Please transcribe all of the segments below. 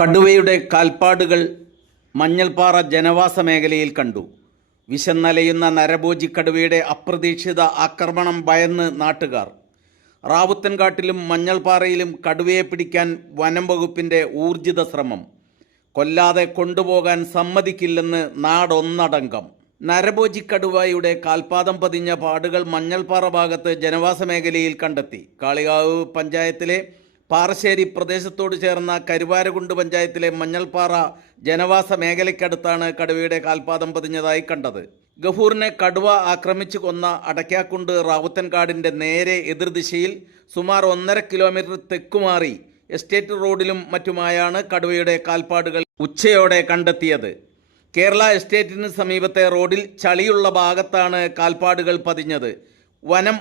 കടുവയുടെ കാൽപ്പാടുകൾ മഞ്ഞൾപ്പാറ ജനവാസ മേഖലയിൽ കണ്ടു. വിശന്നലയുന്ന നരഭോജി കടുവയുടെ അപ്രതീക്ഷിത ആക്രമണം ഭയന്ന് നാട്ടുകാർ. റാവുത്തൻകാട്ടിലും മഞ്ഞൾപ്പാറയിലും കടുവയെ പിടിക്കാൻ വനം വകുപ്പിന്റെ ഊർജിത ശ്രമം. കൊല്ലാതെ കൊണ്ടുപോകാൻ സമ്മതിക്കില്ലെന്ന് നാടൊന്നടങ്കം. നരഭോജി കടുവയുടെ കാൽപാദം പതിഞ്ഞ പാടുകൾ മഞ്ഞൾപ്പാറ ഭാഗത്ത് ജനവാസ മേഖലയിൽ കണ്ടെത്തി. കാളികാവ് പഞ്ചായത്തിലെ പാറശ്ശേരി പ്രദേശത്തോട് ചേർന്ന കരുവാരകുണ്ട് പഞ്ചായത്തിലെ മഞ്ഞൾപ്പാറ ജനവാസ മേഖലയ്ക്കടുത്താണ് കടുവയുടെ കാൽപാദം പതിഞ്ഞതായി കണ്ടത്. ഗഫൂറിനെ കടുവ ആക്രമിച്ചു കൊന്ന അടയ്ക്കാക്കുണ്ട് റാവുത്തൻകാടിന്റെ നേരെ എതിർദിശയിൽ സുമാർ ഒന്നര കിലോമീറ്റർ തെക്കുമാറി എസ്റ്റേറ്റ് റോഡിലും മറ്റുമായാണ് കടുവയുടെ കാൽപ്പാടുകൾ ഉച്ചയോടെ കണ്ടെത്തിയത്. കേരള എസ്റ്റേറ്റിന് സമീപത്തെ റോഡിൽ ചളിയുള്ള ഭാഗത്താണ് കാൽപ്പാടുകൾ പതിഞ്ഞത്. വനം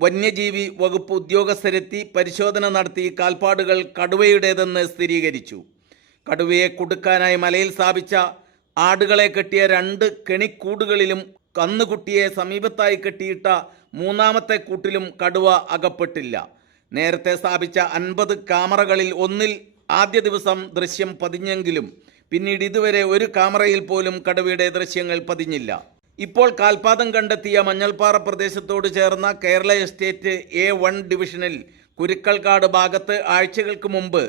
വന്യജീവി വകുപ്പ് ഉദ്യോഗസ്ഥരെത്തി പരിശോധന നടത്തി കാൽപ്പാടുകൾ കടുവയുടേതെന്ന് സ്ഥിരീകരിച്ചു. കടുവയെ കൊടുക്കാനായി മലയിൽ സ്ഥാപിച്ച ആടുകളെ കെട്ടിയ രണ്ട് കെണിക്കൂടുകളിലും കന്നുകുട്ടിയെ സമീപത്തായി കെട്ടിയിട്ട മൂന്നാമത്തെ കൂട്ടിലും കടുവ അകപ്പെട്ടില്ല. നേരത്തെ സ്ഥാപിച്ച അൻപത് ക്യാമറകളിൽ ഒന്നിൽ ആദ്യ ദിവസം ദൃശ്യം പതിഞ്ഞെങ്കിലും പിന്നീട് ഇതുവരെ ഒരു ക്യാമറയിൽ പോലും കടുവയുടെ ദൃശ്യങ്ങൾ പതിഞ്ഞില്ല. ഇപ്പോൾ കാൽപാദം കണ്ടെത്തിയ മഞ്ഞൾപ്പാറ പ്രദേശത്തോട് ചേർന്ന കേരള എസ്റ്റേറ്റ് എ വൺ ഡിവിഷനിൽ കുരുക്കൽക്കാട് ഭാഗത്ത് ആഴ്ചകൾക്ക് മുമ്പ്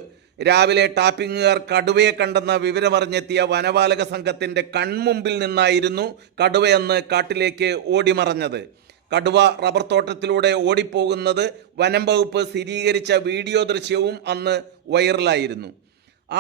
രാവിലെ ടാപ്പിങ്ങുകാർ കടുവയെ കണ്ടെന്ന വിവരമറിഞ്ഞെത്തിയ വനപാലക സംഘത്തിന്റെ കൺമുമ്പിൽ നിന്നായിരുന്നു കടുവയെന്ന് കാട്ടിലേക്ക് ഓടിമറഞ്ഞത്. കടുവ റബ്ബർ തോട്ടത്തിലൂടെ ഓടിപ്പോകുന്നത് വനം വകുപ്പ് സ്ഥിരീകരിച്ച വീഡിയോ ദൃശ്യവും അന്ന് വൈറലായിരുന്നു.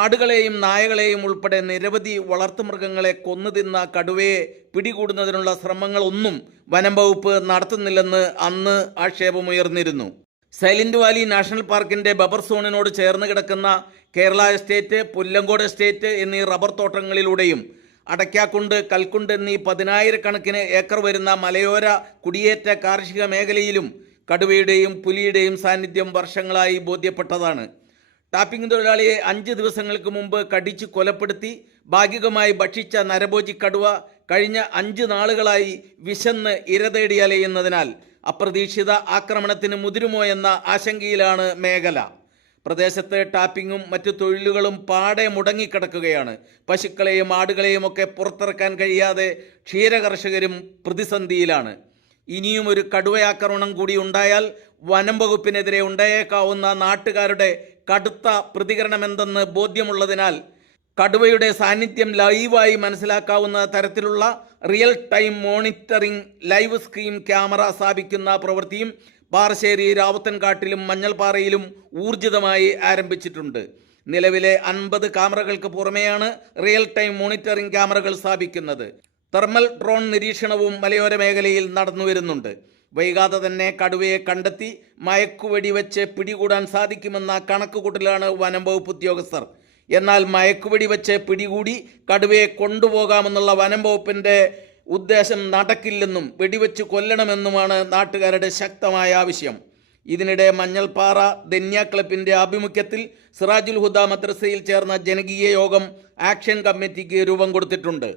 ആടുകളെയും നായകളെയും ഉൾപ്പെടെ നിരവധി വളർത്തുമൃഗങ്ങളെ കൊന്നു തിന്ന കടുവയെ പിടികൂടുന്നതിനുള്ള ശ്രമങ്ങളൊന്നും വനം വകുപ്പ് നടത്തുന്നില്ലെന്ന് അന്ന് ആക്ഷേപമുയർന്നിരുന്നു. സൈലന്റ് വാലി നാഷണൽ പാർക്കിന്റെ ബബർ സോണിനോട് ചേർന്ന് കിടക്കുന്ന കേരള എസ്റ്റേറ്റ് പുല്ലങ്കോട് എസ്റ്റേറ്റ് എന്നീ റബ്ബർ തോട്ടങ്ങളിലൂടെയും അടയ്ക്കാക്കുണ്ട് കൽക്കുണ്ട് എന്നീ പതിനായിരക്കണക്കിന് ഏക്കർ വരുന്ന മലയോര കുടിയേറ്റ കാർഷിക മേഖലയിലും കടുവയുടെയും പുലിയുടെയും സാന്നിധ്യം വർഷങ്ങളായി ബോധ്യപ്പെട്ടതാണ്. ടാപ്പിംഗ് തൊഴിലാളിയെ അഞ്ച് ദിവസങ്ങൾക്ക് മുമ്പ് കടിച്ചു കൊലപ്പെടുത്തി ഭാഗികമായി ഭക്ഷിച്ച നരഭോജി കടുവ കഴിഞ്ഞ അഞ്ച് നാളുകളായി വിശന്ന് ഇരതേടിയലയുന്നതിനാൽ അപ്രതീക്ഷിത ആക്രമണത്തിന് മുതിരുമോ എന്ന ആശങ്കയിലാണ് മേഖല. പ്രദേശത്ത് ടാപ്പിങ്ങും മറ്റു തൊഴിലുകളും പാടെ മുടങ്ങിക്കിടക്കുകയാണ്. പശുക്കളെയും ആടുകളെയും ഒക്കെ പുറത്തിറക്കാൻ കഴിയാതെ ക്ഷീരകർഷകരും പ്രതിസന്ധിയിലാണ്. ഇനിയും ഒരു കടുവയാക്രമണം കൂടി ഉണ്ടായാൽ വനം വകുപ്പിനെതിരെ ഉണ്ടായേക്കാവുന്ന നാട്ടുകാരുടെ കടുത്ത പ്രതികരണമെന്തെന്ന് ബോധ്യമുള്ളതിനാൽ കടുവയുടെ സാന്നിധ്യം ലൈവായി മനസ്സിലാക്കാവുന്ന തരത്തിലുള്ള real time monitoring live screen camera സ്ഥാപിക്കുന്ന പ്രവൃത്തിയും പാറശ്ശേരി രാവത്തൻകാട്ടിലും മഞ്ഞൾപ്പാറയിലും ഊർജിതമായി ആരംഭിച്ചിട്ടുണ്ട്. നിലവിലെ അൻപത് ക്യാമറകൾക്ക് പുറമെയാണ് റിയൽ ടൈം മോണിറ്ററിംഗ് ക്യാമറകൾ സ്ഥാപിക്കുന്നത്. തെർമൽ ഡ്രോൺ നിരീക്ഷണവും മലയോര മേഖലയിൽ നടന്നുവരുന്നുണ്ട്. വൈകാതെ തന്നെ കടുവയെ കണ്ടെത്തി മയക്കുവെടി വെച്ച് പിടികൂടാൻ സാധിക്കുമെന്ന കണക്കുകൂട്ടലാണ് വനം വകുപ്പ് ഉദ്യോഗസ്ഥർ. എന്നാൽ മയക്കുവെടി വെച്ച് പിടികൂടി കടുവയെ കൊണ്ടുപോകാമെന്നുള്ള വനം വകുപ്പിന്റെ ഉദ്ദേശം നടക്കില്ലെന്നും വെടിവെച്ച് കൊല്ലണമെന്നുമാണ് നാട്ടുകാരുടെ ശക്തമായ ആവശ്യം. ഇതിനിടെ മഞ്ഞൾപ്പാറ ദന്യ ക്ലബിന്റെ ആഭിമുഖ്യത്തിൽ സിറാജുൽ ഹുദ മദ്രസയിൽ ചേർന്ന ജനകീയ യോഗം ആക്ഷൻ കമ്മിറ്റിക്ക് രൂപം കൊടുത്തിട്ടുണ്ട്.